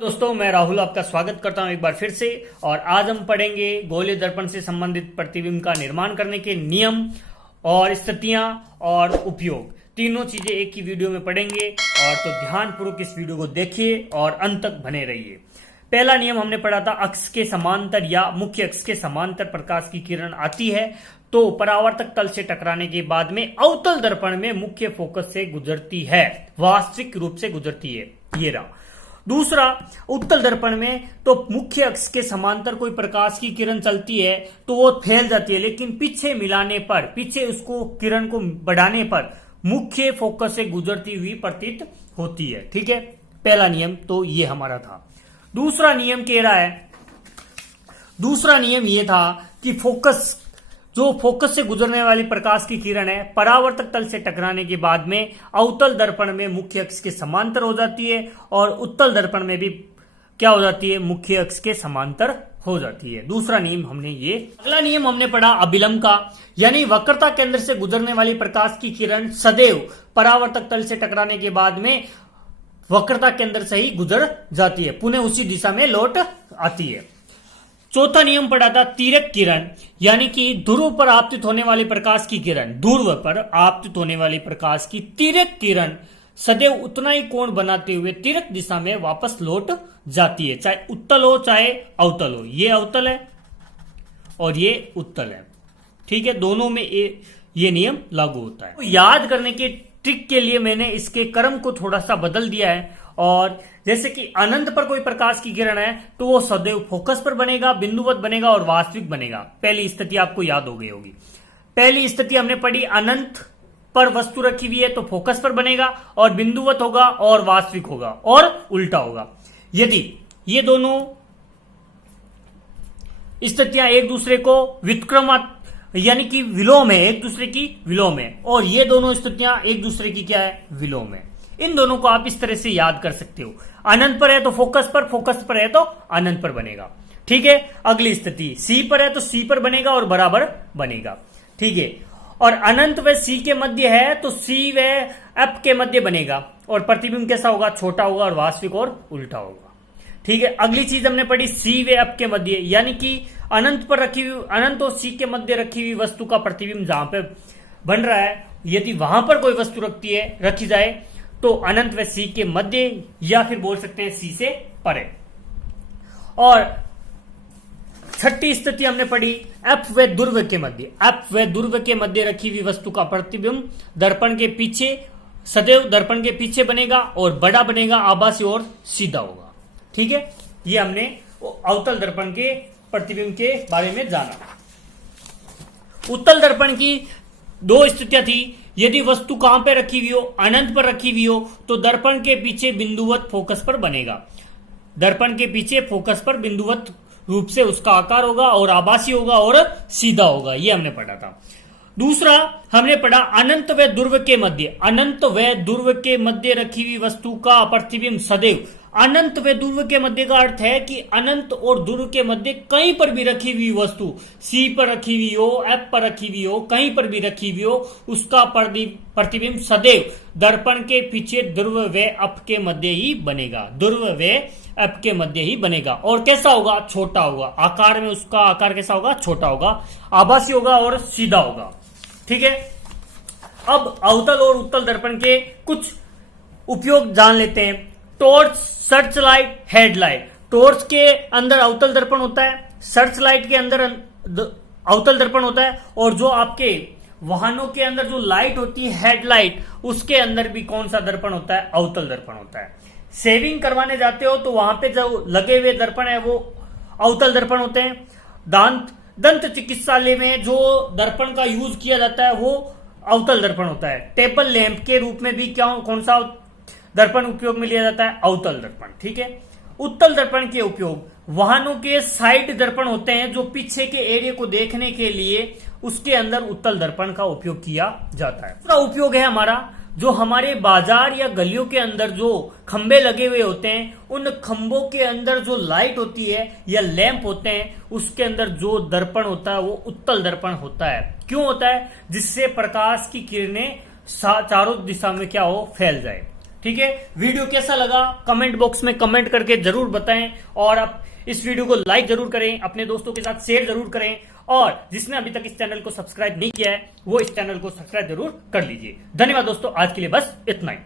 दोस्तों, मैं राहुल आपका स्वागत करता हूं एक बार फिर से। और आज हम पढ़ेंगे गोलीय दर्पण से संबंधित प्रतिबिंब का निर्माण करने के नियम और स्थितियां और उपयोग, तीनों चीजें एक ही वीडियो में पढ़ेंगे। और तो ध्यानपूर्वक इस वीडियो को देखिए और अंत तक बने रहिए। पहला नियम हमने पढ़ा था, अक्ष के समांतर या मुख्य अक्ष के समांतर प्रकाश की किरण आती है तो परावर्तक तल से टकराने के बाद में अवतल दर्पण में मुख्य फोकस से गुजरती है, वास्तविक रूप से गुजरती है। ये रहा। दूसरा, उत्तल दर्पण में तो मुख्य अक्ष के समांतर कोई प्रकाश की किरण चलती है तो वो फैल जाती है, लेकिन पीछे मिलाने पर, पीछे उसको किरण को बढ़ाने पर मुख्य फोकस से गुजरती हुई प्रतीत होती है। ठीक है, पहला नियम तो ये हमारा था। दूसरा नियम कह रहा है, दूसरा नियम ये था कि फोकस, जो फोकस से गुजरने वाली प्रकाश की किरण है, परावर्तक तल से टकराने के बाद में अवतल दर्पण में मुख्य अक्ष के समांतर हो जाती है और उत्तल दर्पण में भी क्या हो जाती है, मुख्य अक्ष के समांतर हो जाती है। दूसरा नियम हमने ये। अगला नियम हमने पढ़ा अभिलंब का, यानी वक्रता केंद्र से गुजरने वाली प्रकाश की किरण सदैव परावर्तक तल से टकराने के बाद में वक्रता केंद्र से ही गुजर जाती है, पुनः उसी दिशा में लौट आती है। चौथा नियम पढ़ा था तिर्यक किरण, यानी कि ध्रुव पर आपतित होने वाली प्रकाश की किरण, ध्रुव पर आपतित होने वाली प्रकाश की तिर्यक किरण सदैव उतना ही कोण बनाते हुए तिर्यक दिशा में वापस लौट जाती है, चाहे उत्तल हो चाहे अवतल हो। ये अवतल है और ये उत्तल है। ठीक है, दोनों में ये नियम लागू होता है। तो याद करने के ट्रिक के लिए मैंने इसके क्रम को थोड़ा सा बदल दिया है। और जैसे कि अनंत पर कोई प्रकाश की किरण है तो वो सदैव फोकस पर बनेगा, बिंदुवत बनेगा और वास्तविक बनेगा। पहली स्थिति आपको याद हो गई होगी। पहली स्थिति हमने पढ़ी, अनंत पर वस्तु रखी हुई है तो फोकस पर बनेगा और बिंदुवत होगा और वास्तविक होगा और उल्टा होगा। यदि ये दोनों स्थितियां एक दूसरे को व्युत्क्रमात् यानी कि विलोम है, एक दूसरे की विलोम है, और ये दोनों स्थितियां एक दूसरे की क्या है, विलोम है। इन दोनों को आप इस तरह से याद कर सकते हो। अनंत पर है तो फोकस पर है तो अनंत पर बनेगा। ठीक है, अगली स्थिति सी पर है तो सी पर बनेगा और बराबर बनेगा। ठीक है, और अनंत व सी के मध्य है तो सी व एफ के मध्य बनेगा और प्रतिबिंब कैसा होगा, छोटा होगा और वास्तविक और उल्टा होगा। ठीक है, अगली चीज हमने पढ़ी, सी व एफ के मध्य, यानी कि अनंत पर रखी हुई, अनंत और सी के मध्य रखी हुई वस्तु का प्रतिबिंब जहां पे बन रहा है, यदि वहां पर कोई वस्तु रखी जाए तो अनंत व सी के मध्य, या फिर बोल सकते हैं सी से परे। और छठी स्थिति हमने पढ़ी, एफ व ध्रुव के मध्य, एफ व ध्रुव के मध्य रखी हुई वस्तु का प्रतिबिंब दर्पण के पीछे, सदैव दर्पण के पीछे बनेगा और बड़ा बनेगा, आभासी और सीधा होगा। ठीक है, ये हमने अवतल दर्पण के प्रतिबिंब के बारे में जाना। उत्तल दर्पण की दो स्थितियां थी, यदि वस्तु कहां पे रखी हुई हो, अनंत पर रखी हुई हो तो दर्पण के पीछे बिंदुवत फोकस पर बनेगा, दर्पण के पीछे फोकस पर बिंदुवत रूप से उसका आकार होगा और आभासी होगा और सीधा होगा। ये हमने पढ़ा था। दूसरा हमने पढ़ा, अनंत व ध्रुव के मध्य, अनंत व ध्रुव के मध्य रखी हुई वस्तु का प्रतिबिंब सदैव, अनंत व ध्रुव के मध्य का अर्थ है कि अनंत और ध्रुव के मध्य कहीं पर भी रखी हुई वस्तु, सी पर रखी हुई हो, एफ पर रखी हुई हो, कहीं पर भी रखी हुई हो, उसका प्रतिबिंब सदैव दर्पण के पीछे ध्रुव व एफ के मध्य ही बनेगा, ध्रुव व एफ के मध्य ही बनेगा। और कैसा होगा, छोटा होगा, आकार में उसका आकार कैसा होगा, छोटा होगा, आभासी होगा और सीधा होगा। ठीक है, अब अवतल और उत्तल दर्पण के कुछ उपयोग जान लेते हैं। Torch, search light, headlight. Torch के अंदर अवतल दर्पण होता है, सर्च लाइट के अंदर अवतल दर्पण होता है, और जो आपके वाहनों के अंदर जो लाइट होती है हेडलाइट, उसके अंदर भी कौन सा दर्पण होता है, अवतल दर्पण होता है। शेविंग करवाने जाते हो तो वहां पे जो लगे हुए दर्पण है वो अवतल दर्पण होते हैं। दंत चिकित्सालय में जो दर्पण का यूज किया जाता है वो अवतल दर्पण होता है। टेबल लैंप के रूप में भी कौन सा दर्पण उपयोग में लिया जाता है, अवतल दर्पण। ठीक है, उत्तल दर्पण के उपयोग, वाहनों के साइड दर्पण होते हैं जो पीछे के एरिया को देखने के लिए, उसके अंदर उत्तल दर्पण का उपयोग किया जाता है। दूसरा उपयोग है हमारा, जो हमारे बाजार या गलियों के अंदर जो खंबे लगे हुए होते हैं, उन खंबों के अंदर जो लाइट होती है या लैंप होते हैं, उसके अंदर जो दर्पण होता है वो उत्तल दर्पण होता है। क्यों होता है, जिससे प्रकाश की किरणें चारों दिशा में क्या हो, फैल जाए। ठीक है, वीडियो कैसा लगा कमेंट बॉक्स में कमेंट करके जरूर बताएं, और आप इस वीडियो को लाइक जरूर करें, अपने दोस्तों के साथ शेयर जरूर करें, और जिसने अभी तक इस चैनल को सब्सक्राइब नहीं किया है वो इस चैनल को सब्सक्राइब जरूर कर लीजिए। धन्यवाद दोस्तों, आज के लिए बस इतना ही।